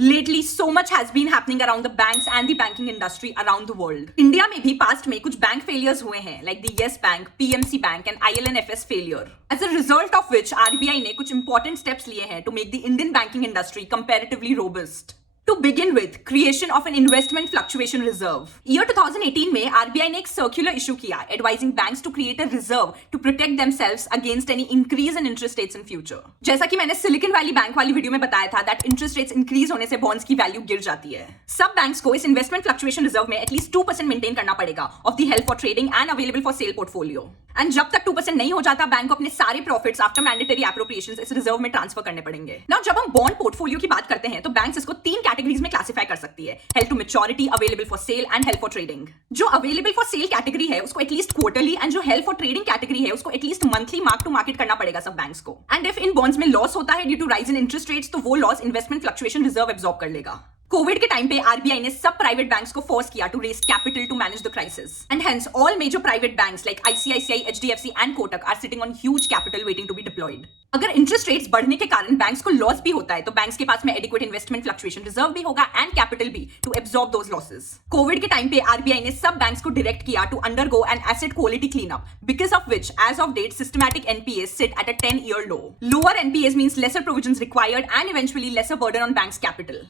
Lately, so much has been happening around the banks and the banking industry around the world. India में भी past में कुछ bank failures हुए हैं, like the Yes Bank, PMC Bank and ILNFS failure. As a result of which, RBI ने कुछ important steps लिए हैं to make the Indian banking industry comparatively robust. To begin with, creation of an investment fluctuation reserve. Year 2018 में RBI ने एक circular issue किया, advising banks to create a reserve to protect themselves against any increase in interest rates in future. जैसा कि मैंने Silicon Valley Bank वाली video में बताया था that interest rates increase होने से bonds की value गिर जाती है. सब banks को इस investment fluctuation reserve में at least 2% maintain करना पड़ेगा of the held for trading and available for sale portfolio. And जब तक 2% नहीं हो जाता, बैंक को अपने सारे प्रॉफिट्स आफ्टर मैंडेटरी एप्रोप्रिएशंस इस रिजर्व में ट्रांसफर करने पड़ेंगे. नाउ जब हम बॉन्ड पोर्टफोलियो की बात करते हैं तो बैंक्स इसको 3 कैटेगरीज में क्लासिफाई कर सकती है: held to maturity, available for sale and held for trading. जो अवेलेबल फॉर सेल कैटेगरी है उसको एटलीस्ट क्वार्टरली एंड जो हेल्ड फॉर ट्रेडिंग कैटेगरी है उसको at least monthly mark to market करना पड़ेगा सब बैंक्स को. एंड इफ इन बॉन्ड्स में लॉस होता है due to rise in interest rates तो वो loss investment fluctuation reserve absorb कर लेगा. कोविड के टाइम पे आरबीआई ने सब प्राइवेट बैंक्स को फोर्स किया to raise capital to manage the crisis and hence all major private banks like ICICI, HDFC and Kotak are sitting on huge capital waiting to be deployed. अगर interest rates बढ़ने के कारण banks को loss भी होता है तो बैंक्स के पास में एडिक्वेट इन्वेस्टमेंट फ्लक्चुएशन रिजर्व भी होगा एंड कैपिटल भी to absorb those losses. Covid के टाइम पे आरबीआई ने सब बैंक्स को डायरेक्ट किया to undergo an asset quality clean up, because of which as of date systematic NPS sit at a 10-year low. Lower NPAs means lesser provisions required and eventually lesser burden on banks' capital.